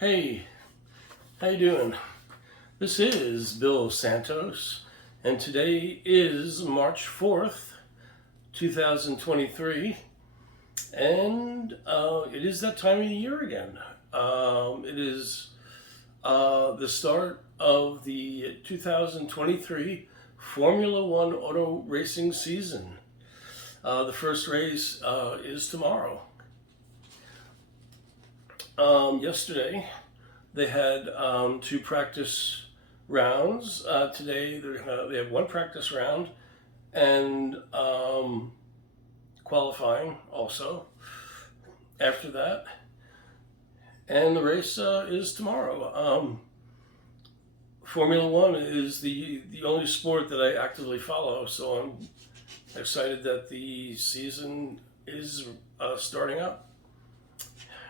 Hey, how you doing? This is Bill Santos, and today is March 4th, 2023, and it is that time of the year again. It is the start of the 2023 Formula One auto racing season. The first race is tomorrow. Yesterday, they had two practice rounds. Today, they have one practice round and qualifying also after that. And the race is tomorrow. Formula One is the only sport that I actively follow, so I'm excited that the season is starting up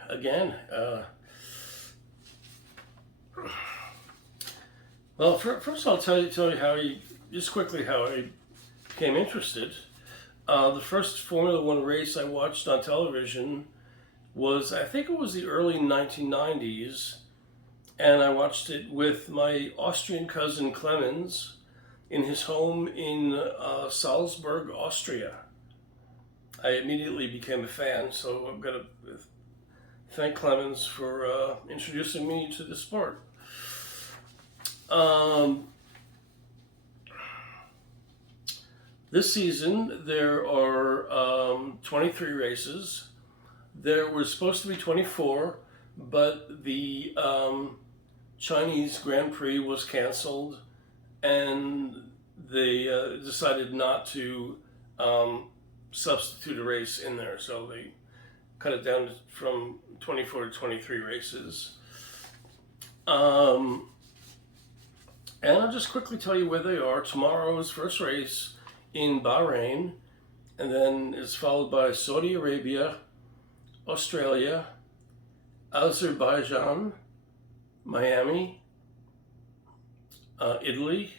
again. Well, first I'll tell you just quickly how I became interested. The first Formula One race I watched on television was, I think it was the early 1990s, and I watched it with my Austrian cousin Clemens in his home in Salzburg, Austria. I immediately became a fan, so I'm going to thank Clemens for introducing me to the sport. This season there are 23 races. There were supposed to be 24, but the Chinese Grand Prix was canceled, and they decided not to substitute a race in there, so they cut it down from 24 to 23 races. And I'll just quickly tell you where they are. Tomorrow's first race in Bahrain, and then is followed by Saudi Arabia, Australia, Azerbaijan, Miami, Italy,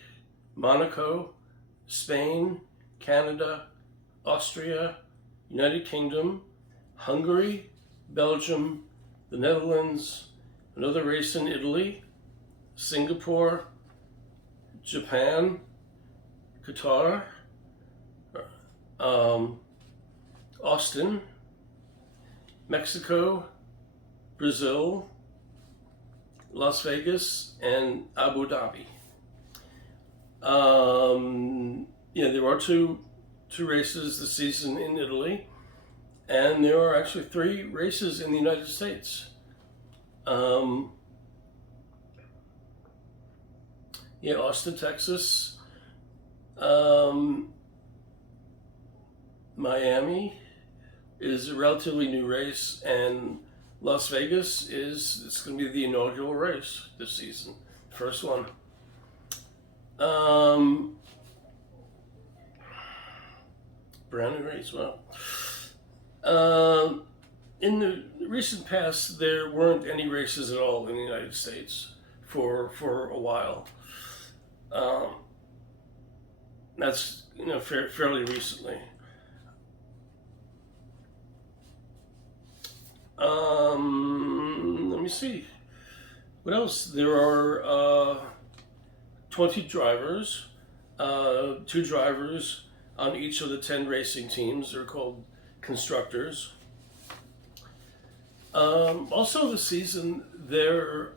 Monaco, Spain, Canada, Austria, United Kingdom, Hungary, Belgium, the Netherlands, another race in Italy, Singapore, Japan, Qatar, Austin, Mexico, Brazil, Las Vegas, and Abu Dhabi. There are two races this season in Italy, and there are actually three races in the United States. Austin, Texas, Miami is a relatively new race, and Las Vegas it's going to be the inaugural race this season, first one. Brand new race. Well, in the recent past, there weren't any races at all in the United States for a while. That's fairly recently. Let me see. What else? There are 20 drivers, 2 drivers on each of the 10 racing teams. They're called constructors. Also this season, there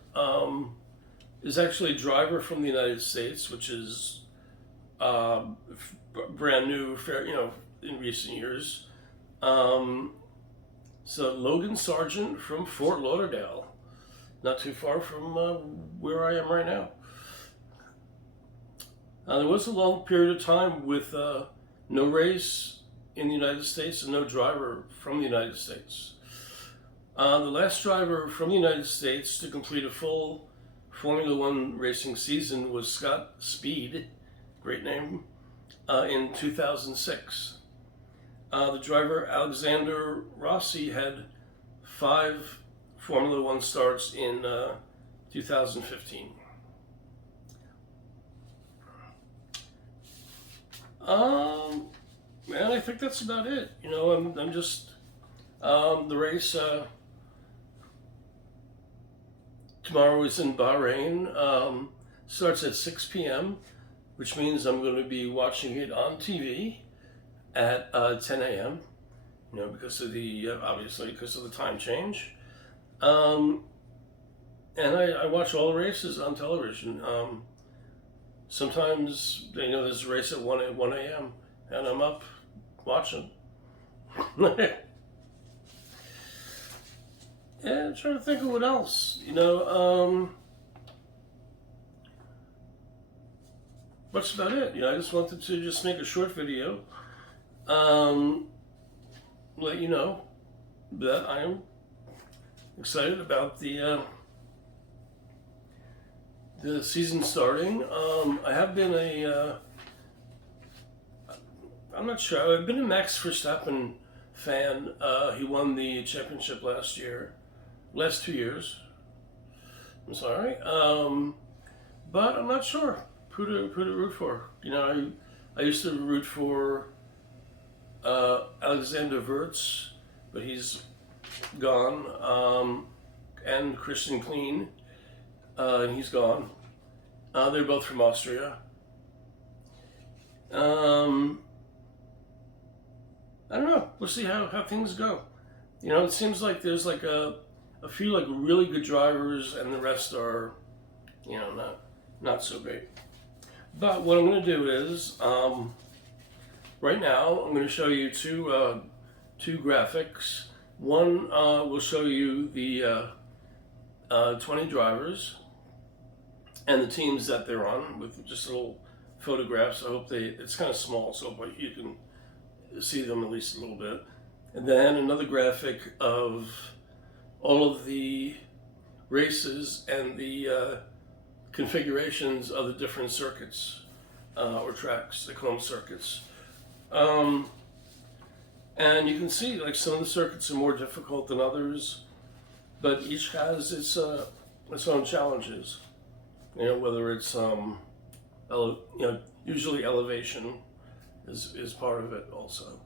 is actually a driver from the United States, which is brand new, in recent years. So Logan Sargent from Fort Lauderdale, not too far from where I am right now. There was a long period of time with no race in the United States and no driver from the United States. The last driver from the United States to complete a full Formula One racing season was Scott Speed, great name, in 2006. The driver Alexander Rossi had 5 Formula One starts in 2015. And I think that's about it. I'm just the race tomorrow is in Bahrain. Starts at 6 p.m., which means I'm going to be watching it on TV at 10 a.m. Because of the obviously because of the time change. And I watch all the races on television. Sometimes there's a race at 1 a.m. and I'm up watching. Yeah, I'm trying to think of what else. That's about it. I just wanted to just make a short video. Let you know that I am excited about the season starting. I have been I'm not sure. I've been a Max Verstappen fan. He won the championship last 2 years. I'm sorry. But I'm not sure who to root for. I used to root for Alexander Wirtz, but he's gone. And Christian Klein, and he's gone. They're both from Austria. I don't know. We'll see how things go. It seems like there's like a few like really good drivers, and the rest are, not so great. But what I'm going to do is, right now, I'm going to show you two graphics. One will show you the 20 drivers and the teams that they're on with just little photographs. I hope it's kind of small, so but you can see them at least a little bit. And then another graphic of all of the races and the configurations of the different circuits or tracks, they call them circuits. And you can see like some of the circuits are more difficult than others, but each has its own challenges. Whether it's usually elevation is part of it also.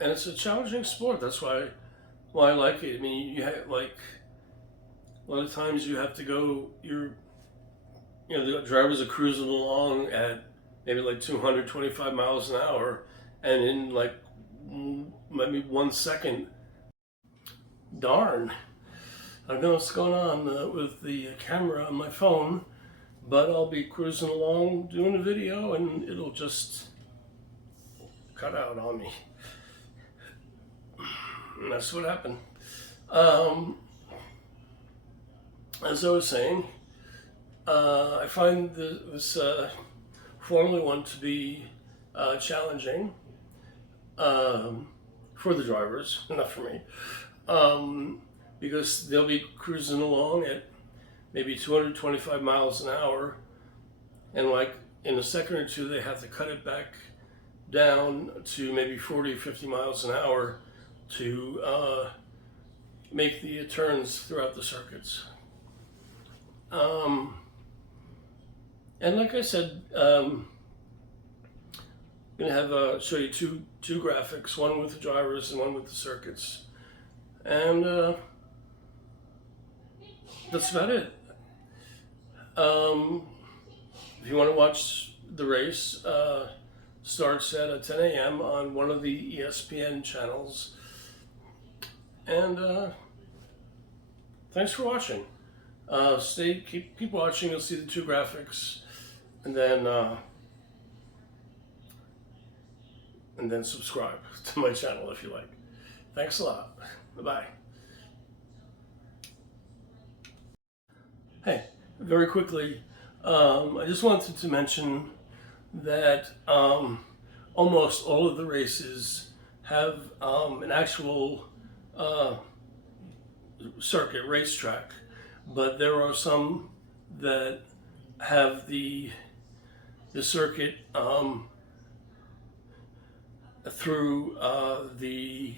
And it's a challenging sport. That's why I like it. I mean, you have like a lot of times you have to go. The drivers are cruising along at maybe like 225 miles an hour, and in like maybe 1 second, darn, I don't know what's going on with the camera on my phone, but I'll be cruising along doing a video and it'll just cut out on me. And that's what happened. As I was saying, I find this Formula One to be challenging for the drivers, not for me, because they'll be cruising along at maybe 225 miles an hour, and like in a second or two they have to cut it back down to maybe 40 or 50 miles an hour to make the turns throughout the circuits. And like I said, I'm going to have show you two graphics, one with the drivers and one with the circuits, and that's about it. If you want to watch the race, starts at 10 a.m. on one of the ESPN channels. And thanks for watching. Keep watching. You'll see the two graphics, and then subscribe to my channel if you like. Thanks a lot. Bye-bye. Hey, very quickly, I just wanted to mention that almost all of the races have an actual circuit, racetrack, but there are some that have the circuit through the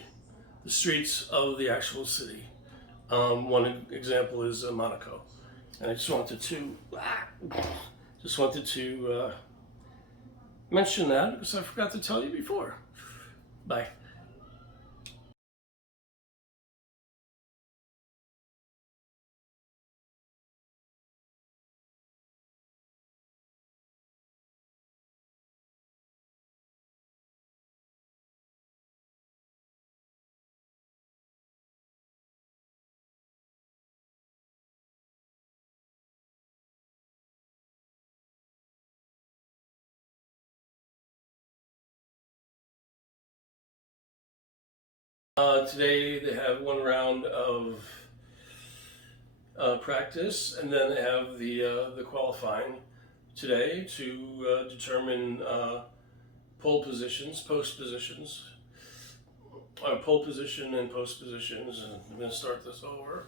streets of the actual city. One example is Monaco, and I just wanted to mention that because I forgot to tell you before. Bye. Today they have one round of practice, and then they have the qualifying today to determine pole positions, post positions, pole position and post positions. And I'm going to start this over.